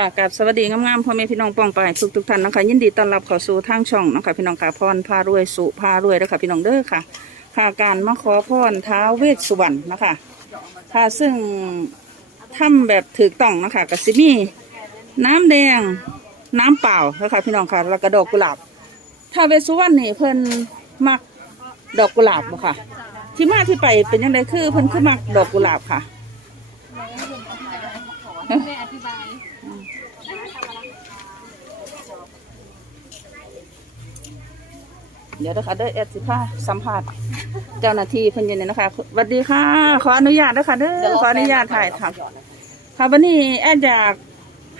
ค่ะกับสวัสดีงามๆพ่อแม่พี่น้องปองไปทุกทุกๆท่านนะคะยินดีต้อนรับเข้าสู่ทางช่องนะคะพี่น้องค่ะพรพารวยสุพารวยนะคะพี่น้องเด้อค่ะค่ะการมาขอพรท้าวเวสสุวรรณนะคะค่ะซึ่งทำแบบถูกต้องนะคะกับซิมีน้ำแดงน้ำเปล่านะคะพี่น้องค่ะแล้วก็ดอกกุหลาบท้าวเวสสุวรรณนี่เพิ่นมักดอกกุหลาบบ่ค่ะ ที่มาที่ไปเป็นยังไงคือเพิ่นคือมักดอกกุหลาบค่ะ แม่อธิบาย เดี๋ยวนะคะเด้อแอดสิพาสัมภาษณ์เจ้าหน้าที่เพิ่นอยินนะคะสวัสดีค่ะ ขออนุญาตนะคะเด้อขออนุญาตถ่ายทำค่ะวันนี้แอดอยาก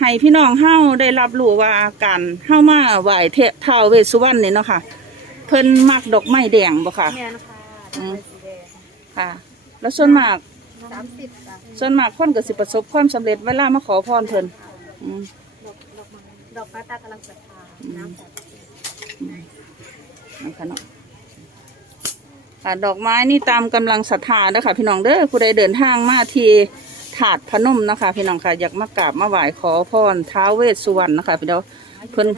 ให้พี่น้องเฮาได้รับรู้ว่าการเฮามาไหว้เทพท้าวเวสสุวรรณนี่เนาะค่ะ เพิ่นมักดอกไม้แดงบ่ค่ะแม่นะคะอืมค่ะ แล้วส่วนมากสามสิบจ้ะส่วนมากคนก็สิประสบความสำเร็จเวลามาขอพรเพิ่นอืมดอกดอกไม้ดอกฟ้าตากำลังศรัทธาน้ำใส นะคะเนาะค่ะดอกไม้นี่ตามกำลังศรัทธาเด้อค่ะพี่น้องเด้อผู้ใดเดินทางมาที่ถาดพนมนะคะ พี่น้องค่ะอยากมากราบมาไหว้ขอพรท้าวเวสสุวรรณนะคะพี่น้องเพิ่น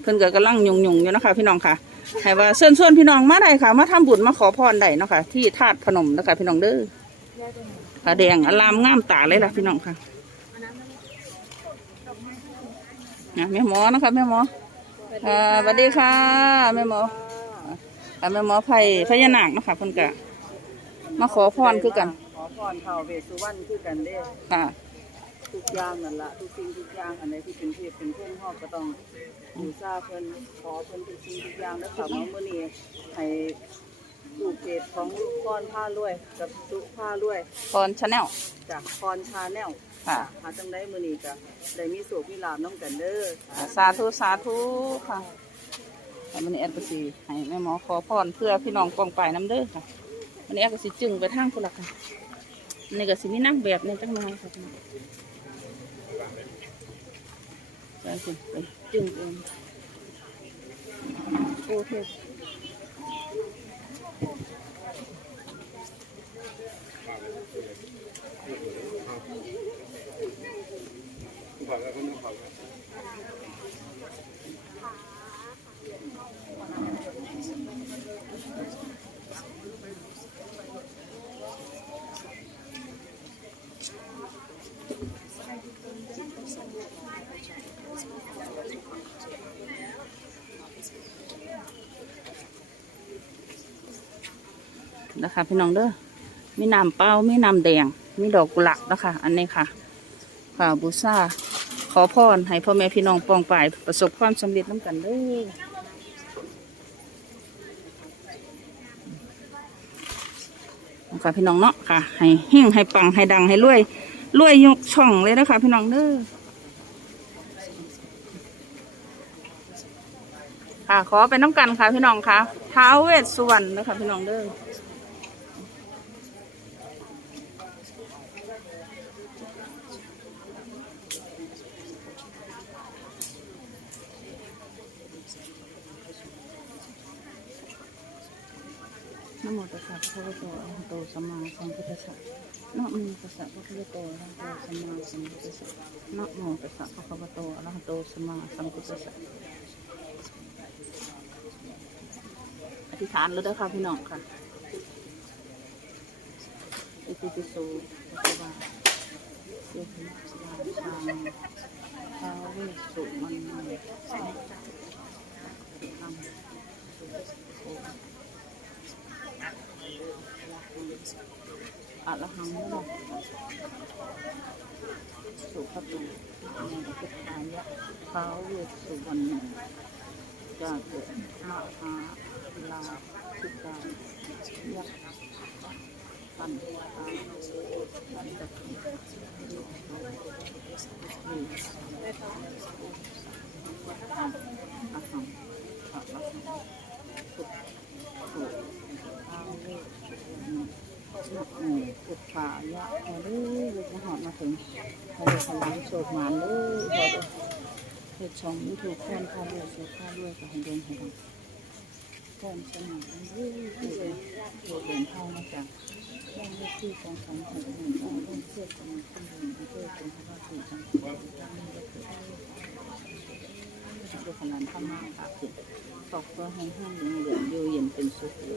เพิ่นก็กำลังยุ่งๆอยู่นะคะ พี่น้องค่ะให้ว่าเชิญชวนพี่น้องมาได้ค่ะ มาทำบุญมาขอพรได้เนาะค่ะที่ถาดพนมนะคะ พี่น้องเด้อค่ะแดงอลามงามตาเลยล่ะพี่น้องค่ะนะแม่หมอนะคะแม่หมอค่ะสวัสดีค่ะแม่หมอ ค่ะแม่หมอไผ่พญานาคเนาะคะเพิ่นกะมาขอพรคือกัน ขอพรเท่าเวสสุวรรณคือกันเด้ค่ะ ทุกอย่างนั่นละทุกสิ่งทุกอย่างอันไหนที่เป็นเทพเป็นเพื่อนพ่อก็ต้องบูชาเพิ่นขอเพิ่นทุกสิ่งทุกอย่างแล้วค่ะเมื่อมื้อนี้ให้ลูกเพจของลูกพรผ้ารวยกับสุผ้ารวย พรชาแนล จากพรชาแนลค่ะ หาจังได้มื้อนี้ก็ได้มีโศกมีลาบน้องกันเด้อ สาธุสาธุค่ะ วันแอดก็สิให้แม่หมอขอพรเพื่อพี่น้องกองไปายน้ำเด้อค่ะวันแอดก็สิจึงไปทางพุ่นละค่ะอันนี่ก็สิมีนั่งแบบนี้จังหน่อยค่ะพี่น้องไปสิไปจึงเองโอ้เทพนะคะ พี่น้องเด้อมีน้ำเปล่ามีน้ำแดง มีดอกกุหลาบนะคะ อันนี้ค่ะ ค่ะบูชาขอพรให้พ่อแม่พี่น้องปองปายประสบความสำเร็จน้ำกันเด้อนะคะพี่น้องเนาะค่ะ ให้เฮงให้ปังให้ดังให้รวยรวยยกช่องเลยนะคะพี่น้องเด้อค่ะขอเป็นน้ำกันค่ะพี่น้องค่ะท้าวเวสสุวรรณนะคะพี่น้องเด้อ นะโมตัสสะภะคะวะโตอะระหะโตสัมมาสัมพุทธัสสะนะโมตัสสะภะคะวะโตอะระหะโตสัมมาสัมพุทธัสสะนะโมตัสสะภะคะวะโตอะระหะโตสัมมาสัมพุทธัสสะอธิษฐานเลยเด้อค่ะพี่น้องค่ะอิติปิโสภะคะวะเยอะนะสวาชามิทาเวสสุวรรณสัมจักธรรมโอ อะระหังโมสุขตุในพุทธายะท้าวเวสสุวรรณจะเกิดมหาลาภิกายักษ์ปันตาปันตะหังอะระหังพุทธท้าวเวสสุวรรณ อืม ปุดป่ายะพอเลยลูกมาหอดมาถึงพอเลยพลังโชคมานเลยพอเลยเพจช่องยูทูบแฟนพาด้วยโชคพาด้วยกับให้ดวงให้ดังก่อนสนามเรื่อยๆเลยโดดเด่นเข้ามาจากบ้านเลขที่สองสามหกหนึ่งเก้าต้นเชือกกำลังขึ้นเดินอำเภอเป็นพระสี่จังหวัดอุดรธานีดูขนาดข้ามมาค่ะคือตกก็ให้ห้างเหลืองๆอยู่เย็นเป็นสุขอยู่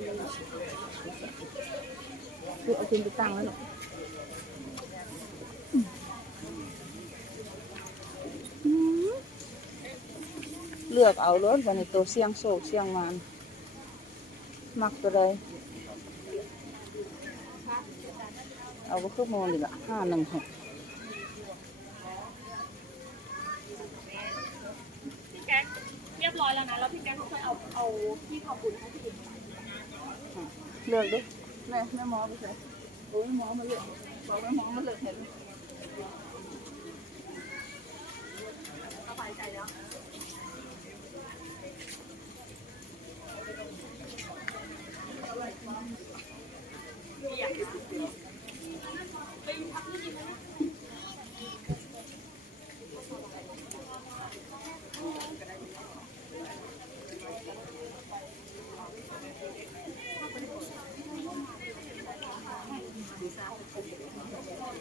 คือเอาขึ้นไปตั้งแล้วเนาะอืมเลือกเอารถวันนี้ตัวเสียงโศกเสียงมันมักตัวใดเอาก็คือโมงดีละห้าหนึ่งหกพี่แก๊กเรียบร้อยแล้วนะ แล้วพี่แก๊กเขาเคยเอาเอาที่ทำบุญให้พี่ดิเลือกดิ แม่แม่หมอไปใส่โอ้ยหมอมาเลือบอกแม่หมอมาเลือเห็นสบายใจแล้ว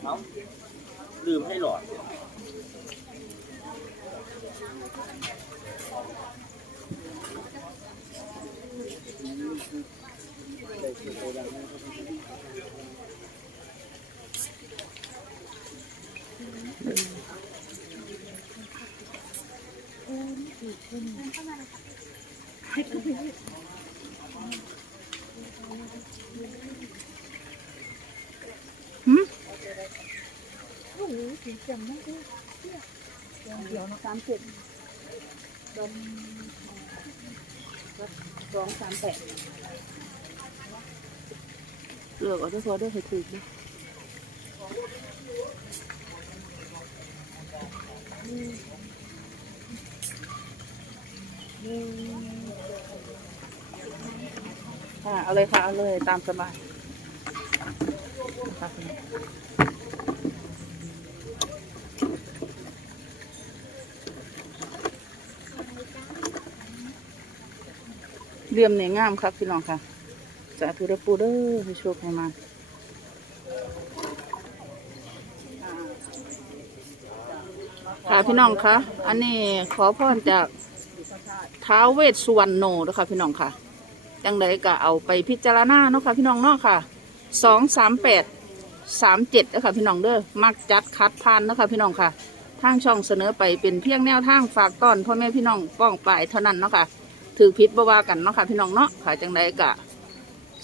เอ้าลืมให้หลอด ใหืม เดี๋ยวนะสามเจ็ดดมสองสามแปดเลือกเอาด้วยพอด้วยให้ถูกดิค่ะเอาเลยค่ะ เอาเลยตามสบายนะคะคุณ เลี่ยมเนี่ยงามครับพี่น้องค่ะสาธุเด้อปูเด้อให้โชคให้มาค่ะพี่น้องคะอันนี้ขอพรจากท้าวเวสสุวรรณโนเด้อค่ะพี่น้องค่ะจังใดก็เอาไปพิจารณาเนาะค่ะพี่น้องเนาะค่ะสองสามแปดสามเจ็ดเด้อค่ะพี่น้องเด้อมักจัดคัดพานเนาะค่ะพี่น้องค่ะทางช่องเสนอไปเป็นเพียงแนวทางฝากต้อนพ่อแม่พี่น้องป้องปลายเท่านั้นเนาะค่ะ ถือพิษบ่ว่ากันเนาะค่ะพี่น้องเนาะค่ะจังใดก็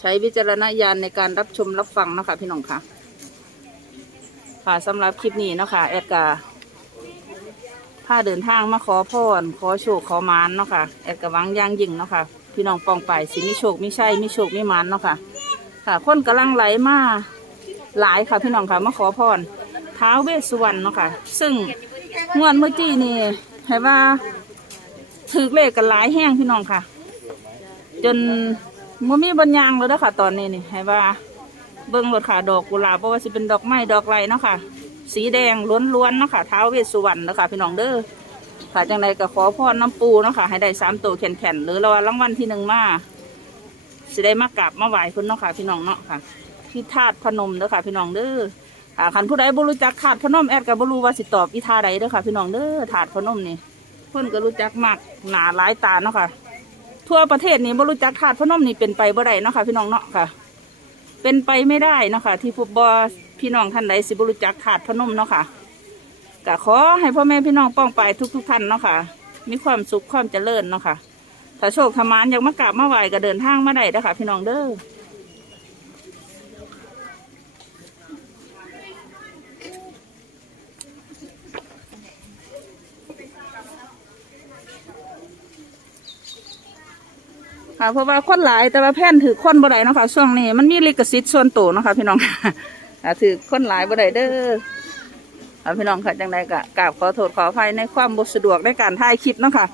ใช้วิจารณญาณในการรับชมรับฟังเนาะค่ะพี่น้องค่ะ ค่ะสำหรับคลิปนี้เนาะค่ะแอดกาถ้าเดินทางมาขอพรขอโชคขอมานเนาะค่ะแอดกะหวังย่างยิ่งเนาะค่ะพี่น้องปองไปสิมีโชคมีชัยมีโชคมีมานเนาะค่ะ ค่ะ คนกำลังไหลมาหลายค่ะ พี่น้องค่ะมาขอพรท้าวเวสสุวรรณเนาะค่ะ ซึ่งงวดเมื่อกี้นี่ให้ว่า ถือเลขกันหลายแห้งพี่น้องค่ะ จนมัมีบรรยางแล้วเด้อค่ะตอนนี้นี่ให้ว่า เบิ้งรถค่ะดอกกุหลาบเพราะว่าสิเป็นดอกไม้ดอกไรเนาะค่ะ สีแดงล้วนๆเนาะค่ะท้าวเวสสุวรรณเนาะค่ะพี่น้องเด้อค่ะจังใดก็ขอพรน้ำปูเนาะค่ะให้ได้สามตัวแข็งๆหรือเรารางวัลที่หนึ่งมาสิได้มากราบมาไหว้เพิ่นเนาะค่ะพี่น้องเนาะค่ะที่ธาตุพนมเด้อค่ะพี่น้องเด้อค่ะคันผู้ใดบ่รู้จักธาตุพนมแอดก็บ่รู้ว่าสิตอบอีท่าใดเด้อค่ะพี่น้องเด้อธาตุพนมนี่ เพิ่นก็รู้จักมากหนาหลายตาเนาะค่ะ ทั่วประเทศนี้บ่รู้จักธาตุพนมนี่เป็นไปบ่ได้เนาะค่ะพี่น้องเนาะค่ะ เป็นไปไม่ได้เนาะค่ะ ที่ฟุตบอลพี่น้องท่านใดสิบรู้จักถาดพนมเนาะค่ะก็ขอให้พ่อแม่พี่น้องป้องไปทุกทุกๆท่านเนาะค่ะ มีความสุขความเจริญเนาะค่ะถ้าโชคธรรมานยากมากราบมาไหวก็เดินทางมาได้เด้อค่ะ พี่น้องเด้อ ค่ะ เพราะว่าคนหลายแต่ว่าแพนถือคนบ่ได้เนาะค่ะช่วงนี้มันมีลิขสิทธิ์ส่วนตัวเนาะค่ะพี่น้องอ่าถือคนหลายบ่ได้เด้ออ่าพี่น้องค่ะจังใดก็กราบขอโทษขออภัยในความบ่สะดวกในการถ่ายคลิปเนาะค่ะ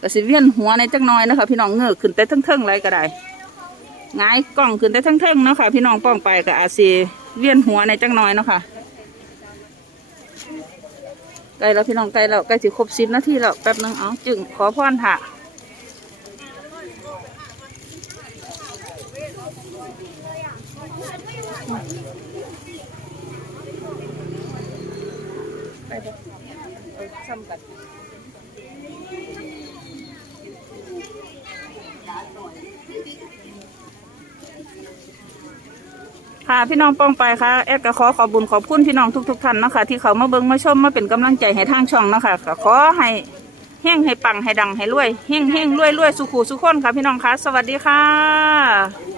ก็สิเวียนหัวในจักหน้อยนะคะพี่น้องเงือกขึ้นแต่เทิงไรก็ได้หงายกล้องขึ้นแต่เทิงเนาะค่ะพี่น้องป้องไปก็อาจสิเวียนหัวในจักหน้อยเนาะค่ะใกล้แล้วพี่น้องใกล้แล้วใกล้สิครบสิบนาทีแล้วแป๊บหนึงเอาจึงขอพรค่ะ ซ้ำกันค่ะพี่น้องป้องไปค่ะแอดก็ขอขอบบุญขอบคุณพี่น้องทุกๆท่านเนาะคะที่เขามาเบิ่งมาชมมาเป็นกำลังใจให้ทางช่องเนาะคะก็ขอให้เฮ่งให้ปังให้ดังให้รวยเฮ่งเฮ่งรวยรวยสุขูสุขคนค่ะพี่น้องคะสวัสดีค่ะ